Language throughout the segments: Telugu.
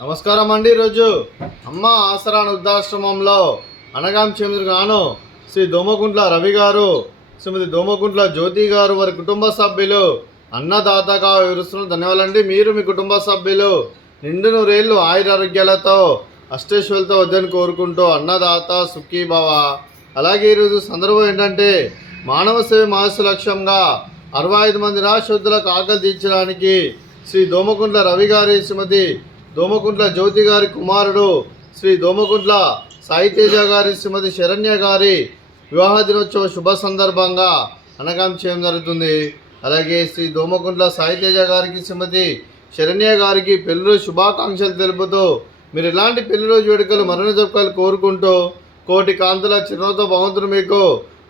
నమస్కారం అండి. ఈరోజు అమ్మ ఆసరా వృద్ధాశ్రమంలో అనగాం చెందుగాను శ్రీ దోమకుంట్ల రవి గారు, శ్రీమతి దోమకుంట్ల జ్యోతి గారు వారి కుటుంబ సభ్యులు అన్నదాతగా వివరిస్తున్న ధన్యవాదాలండి. మీరు మీ కుటుంబ సభ్యులు నిండు నూరేళ్ళు ఆయురారోగ్యాలతో అష్టేశ్వరులతో వద్దని కోరుకుంటూ అన్నదాత సుఖీభవ. అలాగే ఈరోజు సందర్భం ఏంటంటే మానవ సేవ మహస్సు లక్ష్యంగా 65 మంది నిరాశ్రద్ధులకు ఆకలి తీర్చడానికి శ్రీ దోమకుంట్ల రవి గారి, శ్రీమతి దోమకుంట్ల జ్యోతి గారి కుమారుడు శ్రీ దోమకుంట్ల సాయితేజ గారి, శ్రీమతి శరణ్య గారి వివాహ దినోత్సవ శుభ సందర్భంగా అనగాం చేయడం జరుగుతుంది. అలాగే శ్రీ దోమకుంట్ల సాయితేజ గారికి, శ్రీమతి శరణ్య గారికి పెళ్లి శుభాకాంక్షలు తెలుపుతూ మీరు ఇలాంటి పెళ్లి రోజు వేడుకలు మరణ జరుపుకోవాలి కోరుకుంటూ కోటి కాంతుల చిరునవ్వుతో భగవంతుడు మీకు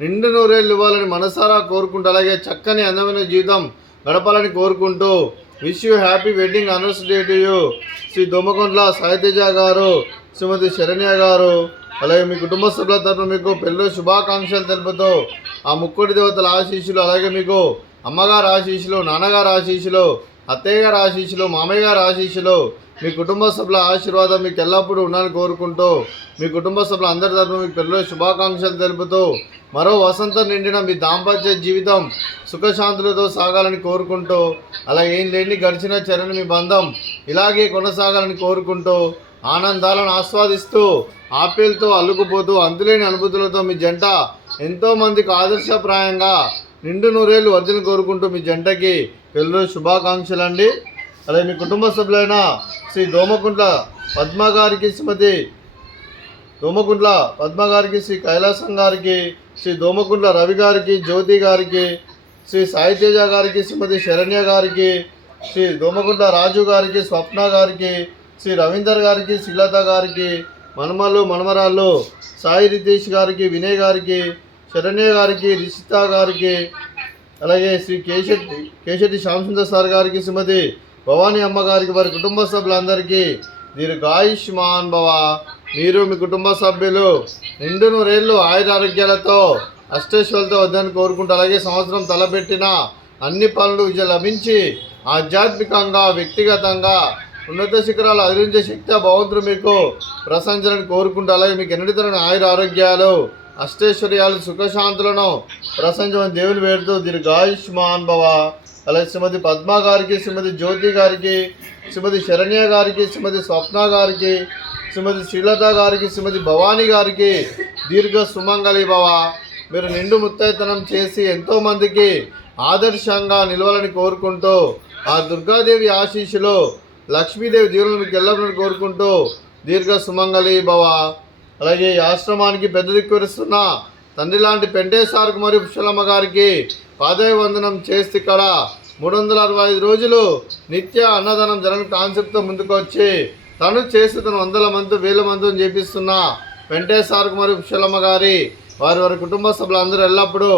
నిండు నూరేళ్ళు ఇవ్వాలని మనసారా కోరుకుంటూ అలాగే చక్కని అందమైన జీవితం గడపాలని కోరుకుంటూ wish you happy wedding anniversary to you Shri Domakuntla Saiteja garu, Shrimati Saranya గారు. అలాగే మీ కుటుంబ సభ్యుల తరఫున మీకు పెళ్లి శుభాకాంక్షలు తెలుపుతూ ఆ ముక్కోటి దేవతల ఆశీస్సులు, అలాగే మీకు అమ్మగారు ఆశీస్సులు, నాన్నగారు ఆశీస్సులు, అత్తయ్య గారి ఆశీస్సులు, మామయ్య గారి ఆశీస్సులు, మీ కుటుంబ సభ్యుల ఆశీర్వాదం మీకు ఎల్లప్పుడూ ఉండాలని కోరుకుంటూ మీ కుటుంబ సభ్యుల అందరి తరఫున మీకు పెళ్లి శుభాకాంక్షలు తెలుపుతూ మరో వసంతం నిండిన మీ దాంపత్య జీవితం సుఖశాంతులతో సాగాలని కోరుకుంటూ అలా ఏం లేని గడిచిన చరణి మీ బంధం ఇలాగే కొనసాగాలని కోరుకుంటూ ఆనందాలను ఆస్వాదిస్తూ ఆప్యాయలతో అల్లుకుపోతూ అంతులేని అనుభూతులతో మీ జంట ఎంతోమందికి ఆదర్శప్రాయంగా నిండు నూరేళ్ళు వర్జన కోరుకుంటూ మీ జంటకి పెళ్లి శుభాకాంక్షలు అండి. అలాగే మీ కుటుంబ సభ్యులైన శ్రీ దోమకుంట్ల పద్మ గారికి, శ్రీమతి దోమకుంట్ల పద్మ గారికి, శ్రీ కైలాసం గారికి, శ్రీ దోమకుంట్ల రవి గారికి, జ్యోతి గారికి, శ్రీ సాయితేజ గారికి, శ్రీమతి శరణ్య గారికి, శ్రీ దోమకుంట్ల రాజు గారికి, స్వప్న గారికి, శ్రీ రవీందర్ గారికి, శ్రీలత గారికి, మనమలు మనమరాళ్ళు సాయి రితేష్ గారికి, వినయ్ గారికి, శరణ్య గారికి, రిషిత గారికి, అలాగే శ్రీ కేశెట్టి శ్యామసుందర్ సార్ గారికి, శ్రీమతి భవానీ అమ్మ గారికి, వారి కుటుంబ సభ్యులందరికీ దీర్ఘాయుష్మాన్ భవ. మీరు మీ కుటుంబ సభ్యులు నిండు నూరేళ్ళు ఆయురారోగ్యాలతో అష్టేశ్వరులతో వద్దని కోరుకుంటూ అలాగే సంవత్సరం తలపెట్టిన అన్ని పనులు విజయం లభించి ఆధ్యాత్మికంగా వ్యక్తిగతంగా ఉన్నత శిఖరాలు అధిరించే శక్తి భగవంతుడు మీకు ప్రశంసలను కోరుకుంటూ అలాగే మీకు ఎన్నడితరని ఆయురారోగ్యాలు అష్టైశ్వర్యాలు సుఖశాంతులను ప్రశంసమని దేవుని వేడుతూ దీర్ఘాయుష్మాన్ భవ. అలాగే శ్రీమతి పద్మ గారికి, శ్రీమతి జ్యోతి గారికి, శ్రీమతి శరణ్య గారికి, శ్రీమతి స్వప్న గారికి, శ్రీమతి శ్రీలత గారికి, శ్రీమతి భవానీ గారికి దీర్ఘ సుమంగళి భవ. మీరు నిండు ముత్తైతనం చేసి ఎంతోమందికి ఆదర్శంగా నిలవాలని కోరుకుంటూ ఆ దుర్గాదేవి ఆశీస్సులు, లక్ష్మీదేవి దీవులను మీకు ఎల్లప్పుడూ కోరుకుంటూ దీర్ఘ సుమంగళి భవ. అలాగే ఈ ఆశ్రమానికి పెద్ద దిక్కువరిస్తున్న తండ్రి లాంటి పెంటేశ్వరకు మరియు పుష్పలమ్మ గారికి పాదవందనం చేస్తే ఇక్కడ 365 రోజులు నిత్య అన్నదానం జరగని కాన్సెప్ట్తో ముందుకు వచ్చి తను చేసి తను 100 మంది 1000 మందిని చేపిస్తున్న వెంకటేశ్వరకు మరియు పుష్పలమ్మ గారి వారి కుటుంబ సభ్యులందరూ ఎల్లప్పుడూ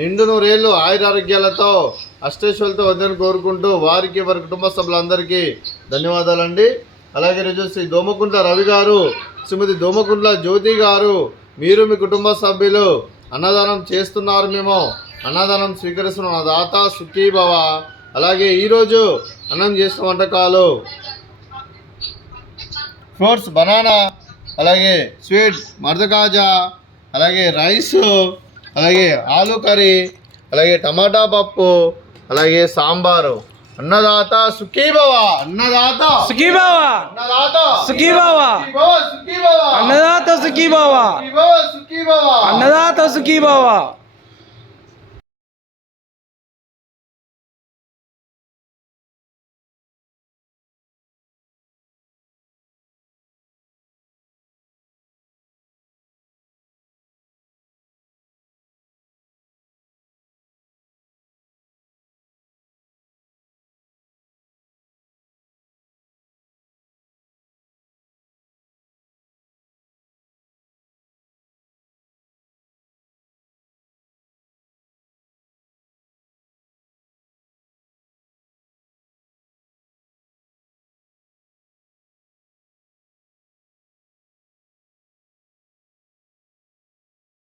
నిండు నూరేళ్ళు ఆయురారోగ్యాలతో అష్టేశ్వరులతో వద్దని కోరుకుంటూ వారికి వారి కుటుంబ సభ్యులందరికీ ధన్యవాదాలండి. అలాగే రోజు శ్రీ దోమకుంట్ల రవి గారు, శ్రీమతి దోమకుంట్ల జ్యోతి గారు, మీరు మీ కుటుంబ సభ్యులు అన్నదానం చేస్తున్నారు, మేము అన్నదానం స్వీకరిస్తున్న దాత సుఖీభవ. అలాగే ఈరోజు అన్నం చేసిన వంటకాలు ఫ్రూట్స్ బనానా, అలాగే స్వీట్ మర్దకాజా, అలాగే రైసు, అలాగే ఆలు కర్రీ, అలాగే టమాటా పప్పు, అలాగే సాంబారు. అన్నదాత సుఖీభవ, అన్నదాత సుఖీభవ, అన్నదాత సుఖీభవ, సుఖీభవ, అన్నదాత సుఖీభవ, సుఖీభవ, అన్నదాత సుఖీభవ.